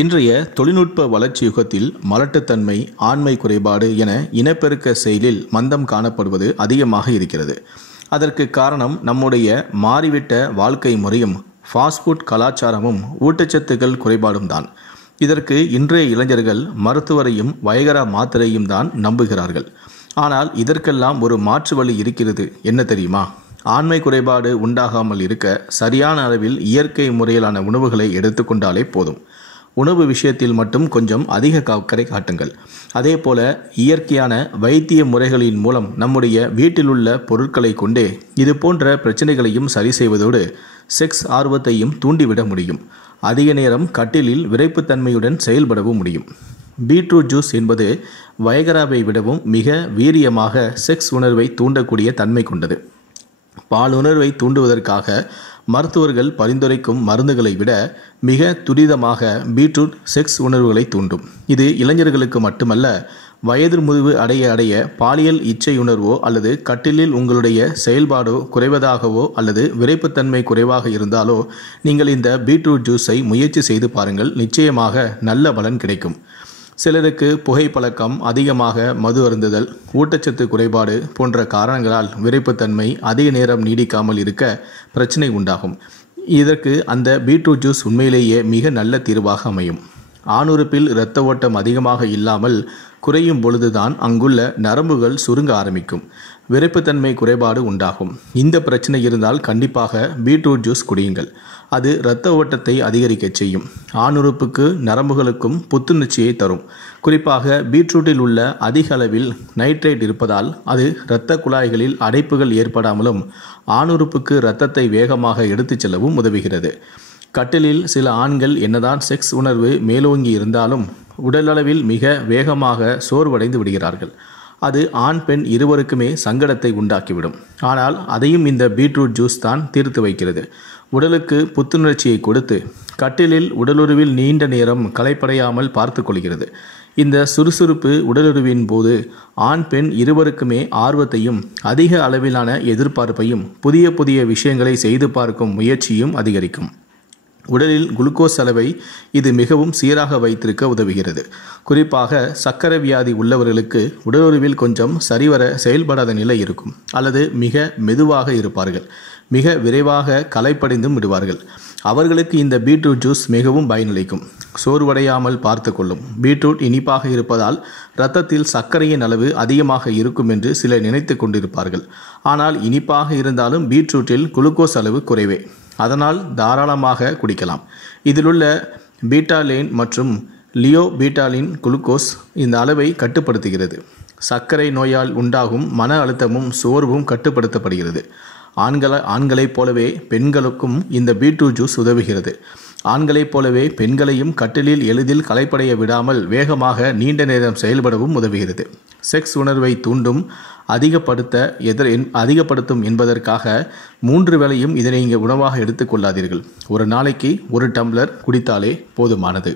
இன்றைய தொழில்நுட்ப வளர்ச்சி யுகத்தில் மலட்டுத்தன்மை, ஆண்மை குறைபாடு என இனப்பெருக்க செயலில் மந்தம் காணப்படுவது அதிகமாக இருக்கிறது. அதற்கு காரணம் நம்முடைய மாறிவிட்ட வாழ்க்கை முறையும், ஃபாஸ்ட் ஃபுட் கலாச்சாரமும், ஊட்டச்சத்துக்கள் குறைபாடும் தான். இதற்கு இன்றைய இளைஞர்கள் மருத்துவரையும் வயகரா மாத்திரையும் தான் நம்புகிறார்கள். ஆனால் இதற்கெல்லாம் ஒரு மாற்று வழி இருக்கிறது. என்ன தெரியுமா? ஆண்மை குறைபாடு உண்டாகாமல் இருக்க சரியான அளவில் இயற்கை முறையிலான உணவுகளை எடுத்துக்கொண்டாலே போதும். உணவு விஷயத்தில் மட்டும் கொஞ்சம் அதிக அக்கறை காட்டுங்கள். அதே போல இயற்கையான வைத்திய முறைகளின் மூலம் நம்முடைய வீட்டிலுள்ள பொருட்களை கொண்டே இது போன்ற பிரச்சனைகளையும் சரி செய்வதோடு செக்ஸ் ஆர்வத்தையும் தூண்டிவிட முடியும். அதிக நேரம் கட்டிலில் விறைப்புத்தன்மையுடன் செயல்படவும் முடியும். பீட்ரூட் ஜூஸ் என்பது வயகராவை விடவும் மிக வீரியமாக செக்ஸ் உணர்வை தூண்டக்கூடிய தன்மை கொண்டது. பாலுணர்வை தூண்டுவதற்காக மருத்துவர்கள் பரிந்துரைக்கும் மருந்துகளை விட மிக துரிதமாக பீட்ரூட் செக்ஸ் உணர்வுகளை தூண்டும். இது இளைஞர்களுக்கு மட்டுமல்ல, வயது முதிர்வு அடைய அடைய பாலியல் இச்சையுணர்வோ அல்லது கட்டிலில் உங்களுடைய செயல்பாடோ குறைவதாகவோ அல்லது விறைப்புத்தன்மை குறைவாக இருந்தாலோ நீங்கள் இந்த பீட்ரூட் ஜூஸை முயற்சி செய்து பாருங்கள். நிச்சயமாக நல்ல பலன் கிடைக்கும். சிலருக்கு புகைப்பழக்கம், அதிகமாக மது அருந்துதல், ஊட்டச்சத்து குறைபாடு போன்ற காரணங்களால் விறைப்புத்தன்மை அதிக நேரம் நீடிக்காமல் இருக்க பிரச்சனை உண்டாகும். இதற்கு அந்த பீட்ரூட் ஜூஸ் உண்மையிலேயே மிக நல்ல தீர்வாக அமையும். ஆணுறுப்பில் இரத்த ஓட்டம் அதிகமாக இல்லாமல் குறையும் பொழுதுதான் அங்குள்ள நரம்புகள் சுருங்க ஆரம்பிக்கும். விறைப்புத்தன்மை குறைபாடு உண்டாகும். இந்த பிரச்சனை இருந்தால் கண்டிப்பாக பீட்ரூட் ஜூஸ் குடியுங்கள். அது இரத்த ஓட்டத்தை அதிகரிக்க செய்யும். ஆணுறுப்புக்கு நரம்புகளுக்கும் புத்துணர்ச்சியை தரும். குறிப்பாக பீட்ரூட்டில் உள்ள அதிக அளவில் நைட்ரேட் இருப்பதால் அது இரத்த குழாய்களில் அடைப்புகள் ஏற்படாமலும் ஆணுறுப்புக்கு இரத்தத்தை வேகமாக எடுத்துச் செல்லவும் உதவுகிறது. கட்டிலில் சில ஆண்கள் என்னதான் செக்ஸ் உணர்வு மேலோங்கி இருந்தாலும் உடலளவில் மிக வேகமாக சோர்வடைந்து விடுகிறார்கள். அது ஆண் பெண் இருவருக்குமே சங்கடத்தை உண்டாக்கிவிடும். ஆனால் அதையும் இந்த பீட்ரூட் ஜூஸ் தான் தீர்த்து வைக்கிறது. உடலுக்கு புத்துணர்ச்சியை கொடுத்து கட்டிலில் உடலுறவில் நீண்ட நேரம் களைப்படையாமல் பார்த்து கொள்கிறது. இந்த சுறுசுறுப்பு உடலுறவின் போது ஆண் பெண் இருவருக்குமே ஆர்வத்தையும் அதிக அளவிலான எதிர்பார்ப்பையும் புதிய புதிய விஷயங்களை செய்து பார்க்கும் முயற்சியும் அதிகரிக்கும். உடலில் குளுக்கோஸ் அளவை இது மிகவும் சீராக வைத்திருக்க உதவுகிறது. குறிப்பாக சர்க்கரை வியாதி உள்ளவர்களுக்கு உடலுறவில் கொஞ்சம் சரிவர செயல்படாத நிலை இருக்கும் அல்லது மிக மெதுவாக இருப்பார்கள். மிக விரைவாக களைப்படைந்தும் விடுவார்கள். அவர்களுக்கு இந்த பீட்ரூட் ஜூஸ் மிகவும் பயனளிக்கும். சோர்வடையாமல் பார்த்து கொள்ளும். பீட்ரூட் இனிப்பாக இருப்பதால் இரத்தத்தில் சர்க்கரையின் அளவு அதிகமாக இருக்கும் என்று சிலர் நினைத்து கொண்டிருப்பார்கள். ஆனால் இனிப்பாக இருந்தாலும் பீட்ரூட்டில் குளுக்கோஸ் அளவு குறைவே. அதனால் தாராளமாக குடிக்கலாம். இதிலுள்ள பீட்டாலேன் மற்றும் லியோ பீட்டாலின் குளுக்கோஸ் இந்த அளவை கட்டுப்படுத்துகிறது. சர்க்கரை நோயால் உண்டாகும் மன அழுத்தமும் சோர்வும் கட்டுப்படுத்தப்படுகிறது. ஆண்களைப் போலவே பெண்களுக்கும் இந்த பீட்ரூட் ஜூஸ் உதவுகிறது. ஆண்களைப் போலவே பெண்களையும் கட்டிலில் எளிதில் களைப்படைய விடாமல் வேகமாக நீண்ட நேரம் செயல்படவும் உதவுகிறது. செக்ஸ் உணர்வை தூண்டும், அதிகப்படுத்தும் என்பதற்காக 3 வேளையும் இதனை உணவாக எடுத்துக்கொள்ளாதீர்கள். ஒரு நாளைக்கு 1 டம்ளர் குடித்தாலே போதுமானது.